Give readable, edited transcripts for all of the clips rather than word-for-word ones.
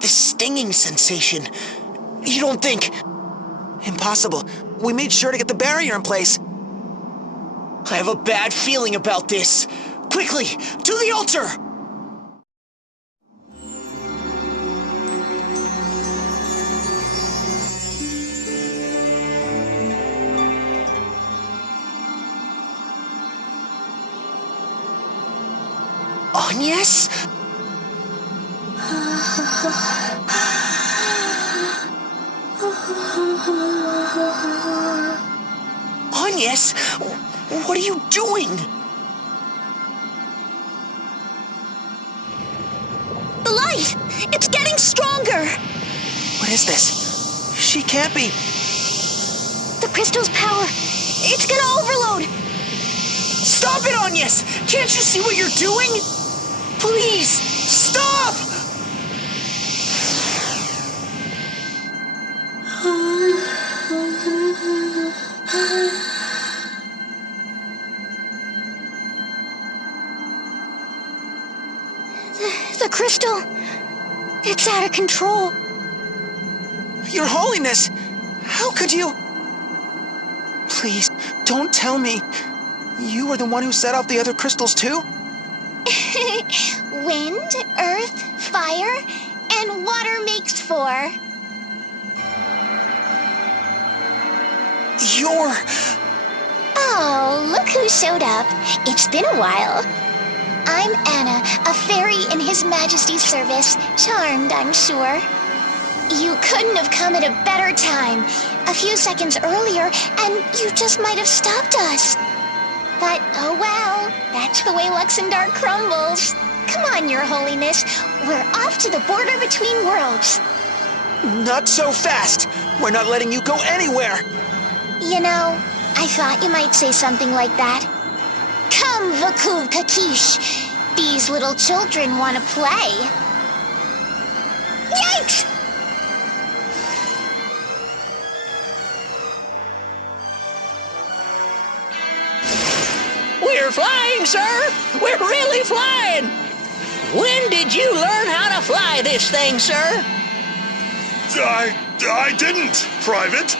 This stinging sensation. You don't think... Impossible. We made sure to get the barrier in place. I have a bad feeling about this. Quickly, to the altar! Agnes? Agnes, what are you doing? The light! It's getting stronger! What is this? She can't be... The crystal's power! It's gonna overload! Stop it, Agnes! Can't you see what you're doing? Please, stop! The crystal... It's out of control. Your Holiness! How could you... Please, don't tell me. You were the one who set off the other crystals too? Wind, earth, fire, and water makes four. You're... Oh, look who showed up. It's been a while. I'm Anna, a fairy in His Majesty's service. Charmed, I'm sure. You couldn't have come at a better time. A few seconds earlier, and you just might have stopped us. But, oh well, that's the way Luxendar crumbles. Come on, Your Holiness. We're off to the border between worlds. Not so fast. We're not letting you go anywhere. You know, I thought you might say something like that. Come, Vakuv Kakish. These little children want to play. Yikes! We're flying, sir! We're really flying! When did you learn how to fly this thing, sir? I didn't, Private.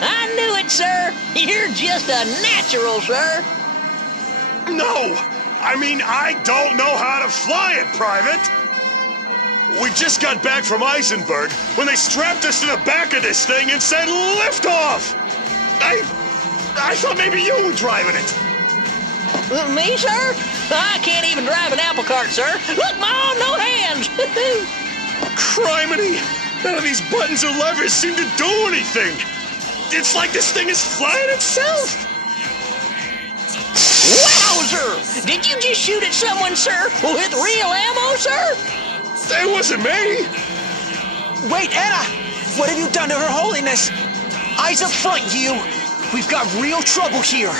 I knew it, sir. You're just a natural, sir. No! I mean, I don't know how to fly it, Private! We just got back from Eisenberg when they strapped us to the back of this thing and said lift off! I thought maybe you were driving it. Me, sir? I can't even drive an apple cart, sir. Look, Ma, no hands! Criminy! None of these buttons or levers seem to do anything! It's like this thing is flying itself! Wowzer! Did you just shoot at someone, sir? With real ammo, sir? That wasn't me! Wait, Anna! What have you done to Her Holiness? Eyes up front, you! We've got real trouble here.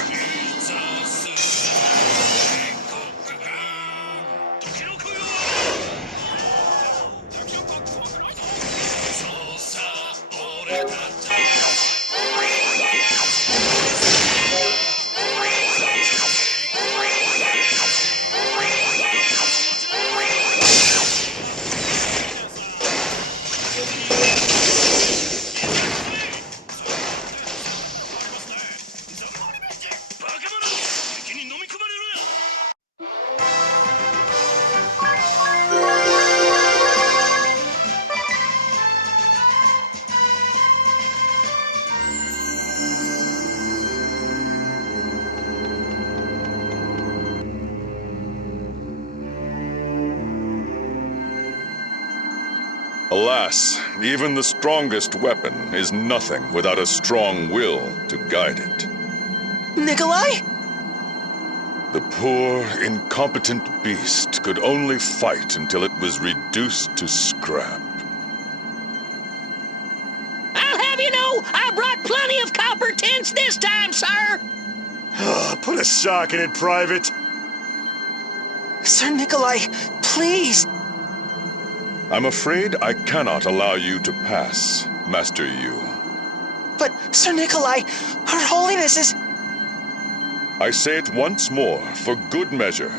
Alas, even the strongest weapon is nothing without a strong will to guide it. Nikolai? The poor, incompetent beast could only fight until it was reduced to scrap. I'll have you know, I brought plenty of copper tints this time, sir. Put a sock in it, Private. Sir Nikolai, please! I'm afraid I cannot allow you to pass, Master Yu. But, Sir Nikolai, Her Holiness is... I say it once more, for good measure.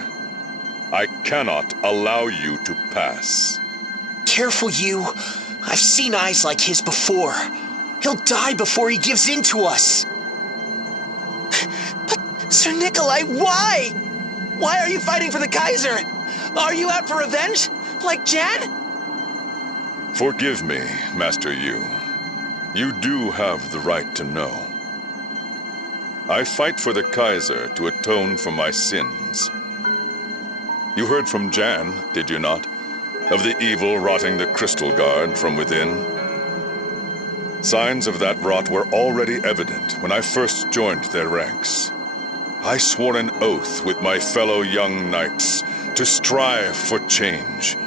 I cannot allow you to pass. Careful, you. I've seen eyes like his before. He'll die before he gives in to us. But, Sir Nikolai, why? Why are you fighting for the Kaiser? Are you out for revenge? Like Jan? Forgive me, Master Yu. You do have the right to know. I fight for the Kaiser to atone for my sins. You heard from Jan, did you not? Of the evil rotting the Crystal Guard from within. Signs of that rot were already evident when I first joined their ranks. I swore an oath with my fellow young knights to strive for change,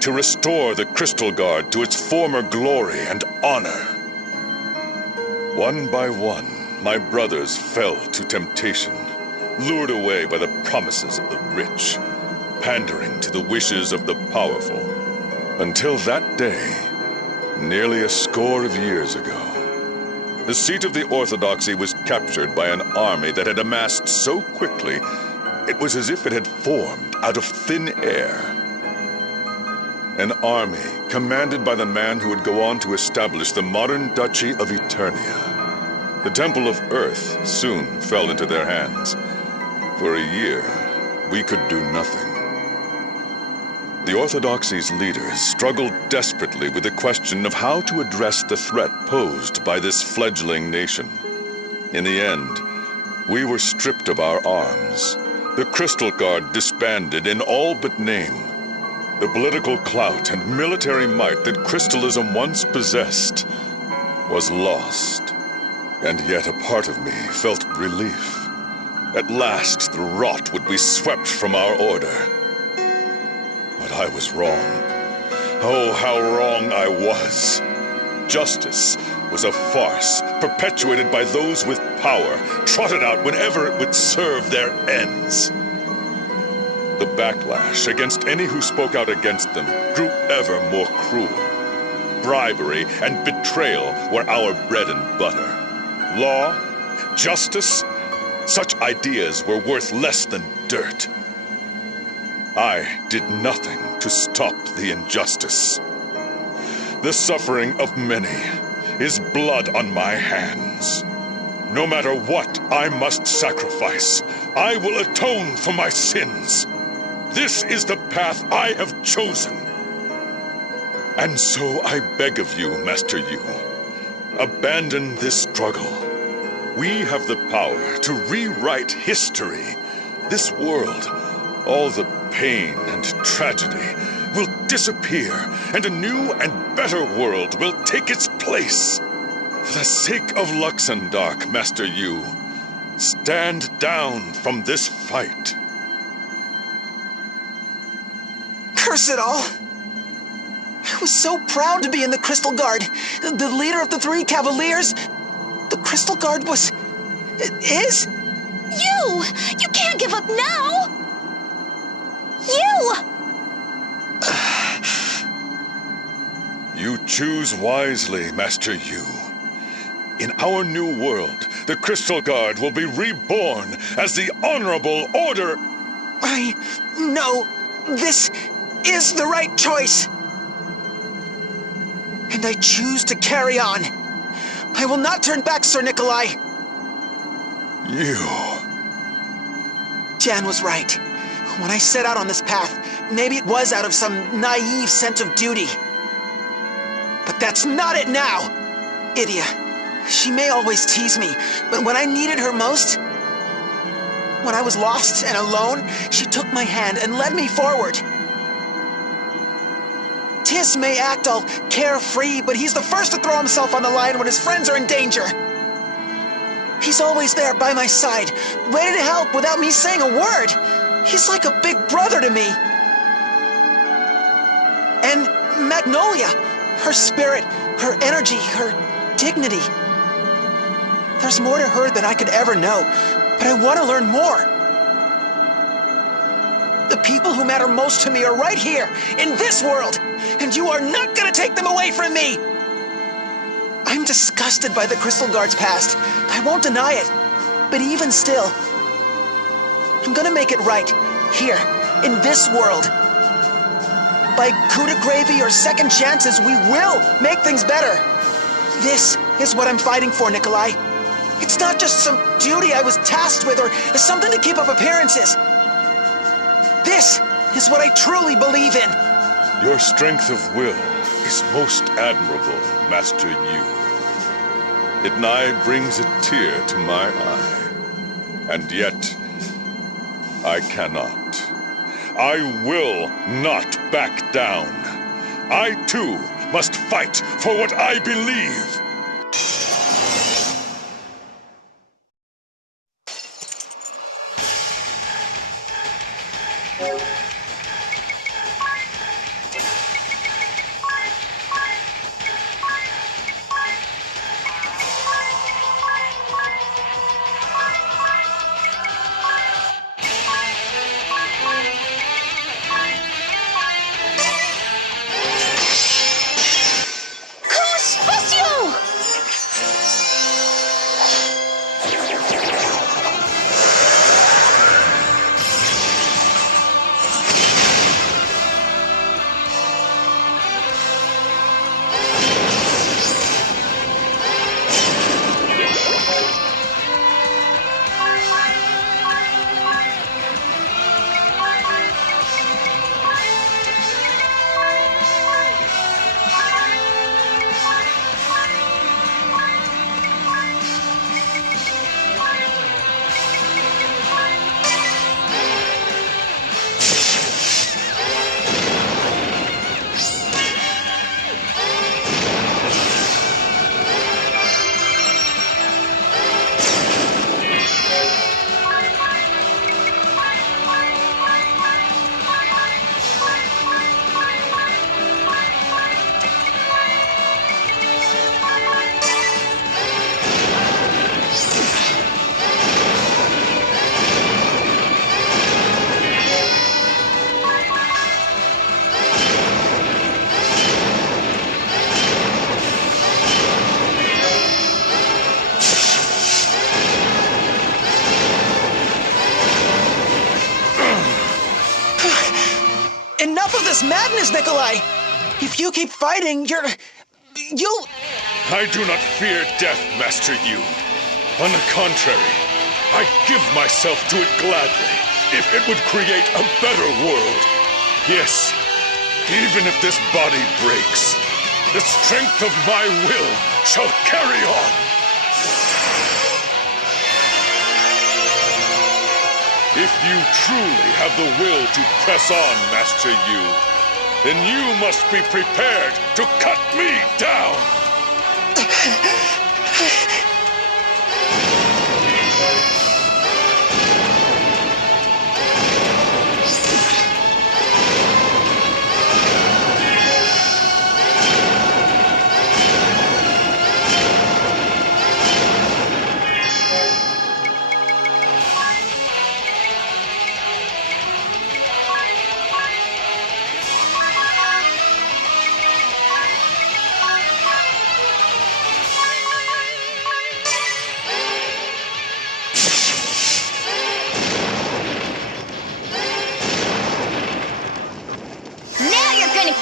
to restore the Crystal Guard to its former glory and honor. One by one, my brothers fell to temptation, lured away by the promises of the rich, pandering to the wishes of the powerful. Until that day, nearly a score of years ago, the seat of the Orthodoxy was captured by an army that had amassed so quickly, it was as if it had formed out of thin air. An army commanded by the man who would go on to establish the modern Duchy of Eternia. The Temple of Earth soon fell into their hands. For a year, we could do nothing. The Orthodoxy's leaders struggled desperately with the question of how to address the threat posed by this fledgling nation. In the end, we were stripped of our arms. The Crystal Guard disbanded in all but name. The political clout and military might that Crystalism once possessed was lost. And yet a part of me felt relief. At last the rot would be swept from our order. But I was wrong. Oh, how wrong I was. Justice was a farce perpetuated by those with power, trotted out whenever it would serve their ends. The backlash against any who spoke out against them grew ever more cruel. Bribery and betrayal were our bread and butter. Law, justice, such ideas were worth less than dirt. I did nothing to stop the injustice. The suffering of many is blood on my hands. No matter what I must sacrifice, I will atone for my sins. This is the path I have chosen. And so I beg of you, Master Yu, abandon this struggle. We have the power to rewrite history. This world, all the pain and tragedy, will disappear, and a new and better world will take its place. For the sake of Luxembourg, Master Yu, stand down from this fight. Curse it all! I was so proud to be in the Crystal Guard. The leader of the three Cavaliers. The Crystal Guard was... is... You! You can't give up now! You! You choose wisely, Master Yu. In our new world, the Crystal Guard will be reborn as the Honorable Order. I know this is the right choice. And I choose to carry on. I will not turn back, Sir Nikolai. You... Jan was right. When I set out on this path, maybe it was out of some naive sense of duty. But that's not it now. Idia, she may always tease me, but when I needed her most, when I was lost and alone, she took my hand and led me forward. Tis may act all carefree, but he's the first to throw himself on the line when his friends are in danger. He's always there by my side, ready to help without me saying a word. He's like a big brother to me. And Magnolia, her spirit, her energy, her dignity. There's more to her than I could ever know, but I want to learn more. The people who matter most to me are right here, in this world, and you are not going to take them away from me! I'm disgusted by the Crystal Guard's past. I won't deny it. But even still, I'm gonna make it right, here, in this world. By coup de gravy or second chances, we will make things better. This is what I'm fighting for, Nikolai. It's not just some duty I was tasked with or something to keep up appearances. This is what I truly believe in. Your strength of will is most admirable, Master Yu. It nigh brings a tear to my eye. And yet, I cannot. I will not back down. I, too, must fight for what I believe. Enough of this madness, Nikolai! If you keep fighting, you'll... I do not fear death, Master Yu. On the contrary, I give myself to it gladly, if it would create a better world. Yes, even if this body breaks, the strength of my will shall carry on. If you truly have the will to press on, Master Yu, then you must be prepared to cut me down!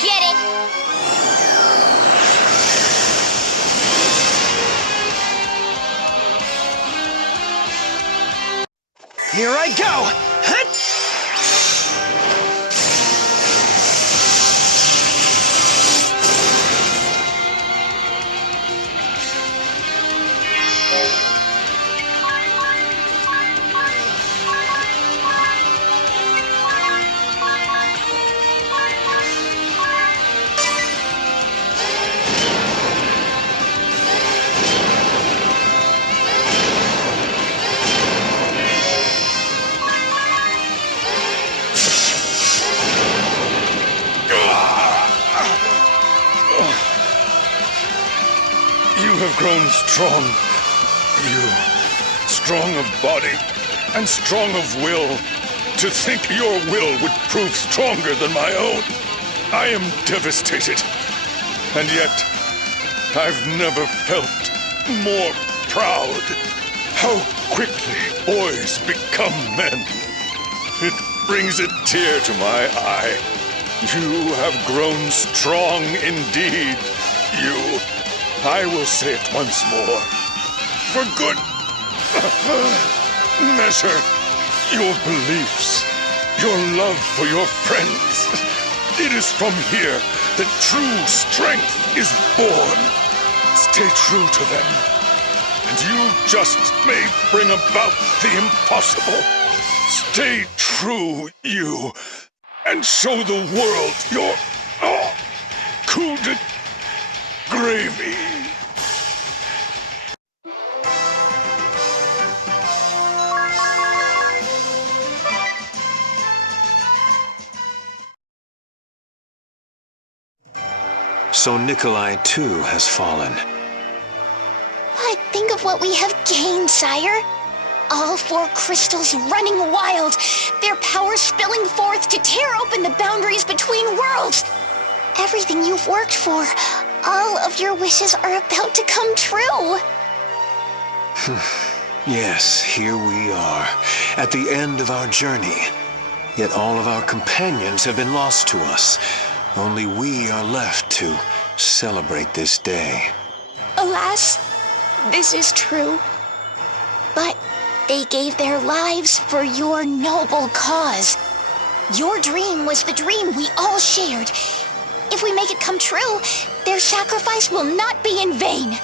Get it? Here I go! Hut! You have grown strong. You, strong of body and strong of will. To think your will would prove stronger than my own. I am devastated. And yet, I've never felt more proud. How quickly boys become men. It brings a tear to my eye. You have grown strong indeed, you. I will say it once more. For good measure, your beliefs, your love for your friends. It is from here that true strength is born. Stay true to them, and you just may bring about the impossible. Stay true, you, and show the world your coup de gravy. So Nikolai too has fallen. But think of what we have gained, sire. All 4 crystals running wild, their power spilling forth to tear open the boundaries between worlds. Everything you've worked for, all of your wishes are about to come true. Yes, here we are, at the end of our journey. Yet all of our companions have been lost to us. Only we are left to celebrate this day. Alas, this is true. But they gave their lives for your noble cause. Your dream was the dream we all shared. If we make it come true, their sacrifice will not be in vain.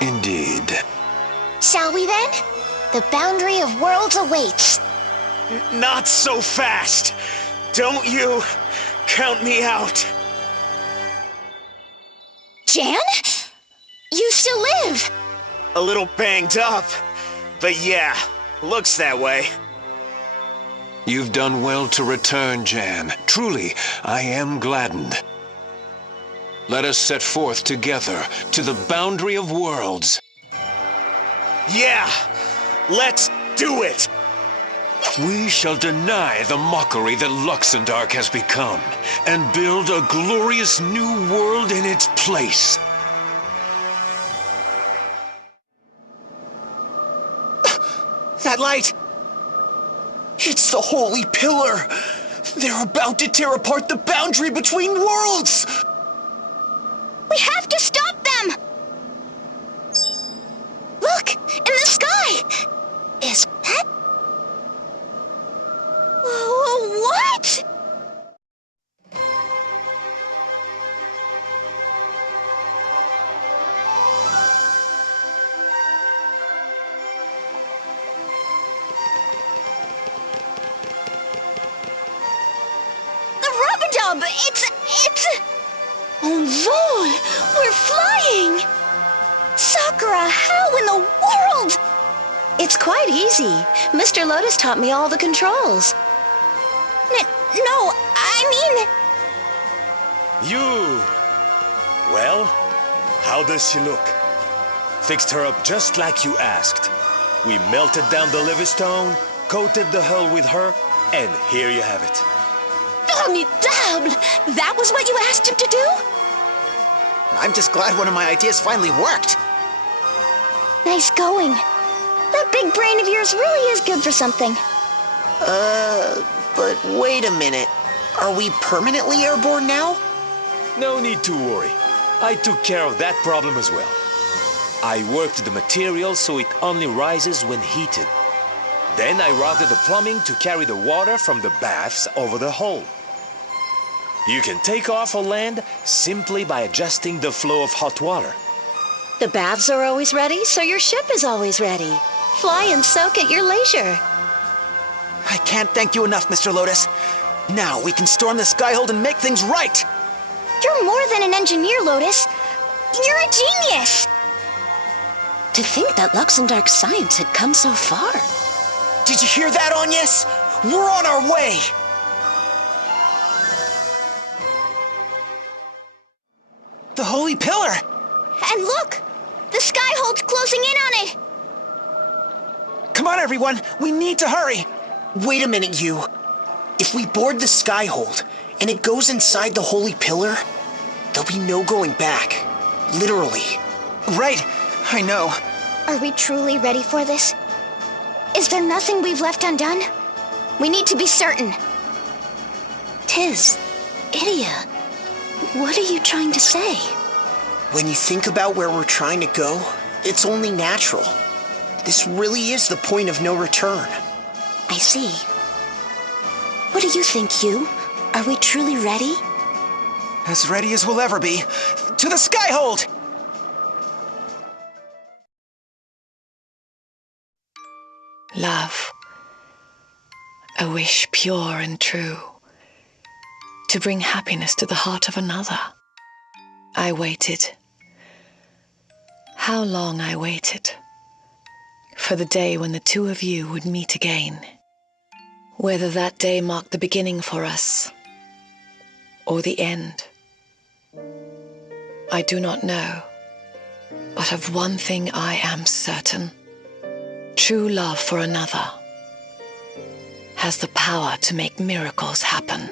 Indeed. Shall we then? The boundary of worlds awaits. Not so fast. Don't you count me out. Jan? You still live. A little banged up, but yeah, looks that way. You've done well to return, Jan. Truly, I am gladdened. Let us set forth together to the boundary of worlds. Yeah, let's do it. We shall deny the mockery that Luxembourg has become, and build a glorious new world in its place. That light! It's the Holy Pillar! They're about to tear apart the boundary between worlds! We have to stop them! Look! In the sky! Is that... What? The rubber dub! It's... Oh, Vol! We're flying! Sakura, how in the world? It's quite easy. Mr. Lotus taught me all the controls. No, I mean... You! Well, how does she look? Fixed her up just like you asked. We melted down the Livingstone, coated the hull with her, and here you have it. Formidable! That was what you asked him to do? I'm just glad one of my ideas finally worked. Nice going. That big brain of yours really is good for something. But wait a minute. Are we permanently airborne now? No need to worry. I took care of that problem as well. I worked the material so it only rises when heated. Then I routed the plumbing to carry the water from the baths over the hull. You can take off or land simply by adjusting the flow of hot water. The baths are always ready, so your ship is always ready. Fly and soak at your leisure. I can't thank you enough, Mr. Lotus. Now we can storm the Skyhold and make things right! You're more than an engineer, Lotus. You're a genius! To think that Luxembourg's science had come so far. Did you hear that, Agnes? We're on our way! The Holy Pillar! And look! The Skyhold's closing in on it! Come on, everyone! We need to hurry! Wait a minute, you. If we board the Skyhold, and it goes inside the Holy Pillar, there'll be no going back. Literally. Right, I know. Are we truly ready for this? Is there nothing we've left undone? We need to be certain. Tiz, Idia, what are you trying to say? When you think about where we're trying to go, it's only natural. This really is the point of no return. I see. What do you think, Hugh? Are we truly ready? As ready as we'll ever be. To the Skyhold! Love, a wish pure and true, to bring happiness to the heart of another. I waited. How long I waited for the day when the two of you would meet again. Whether that day marked the beginning for us or the end, I do not know. But of one thing I am certain. True love for another has the power to make miracles happen.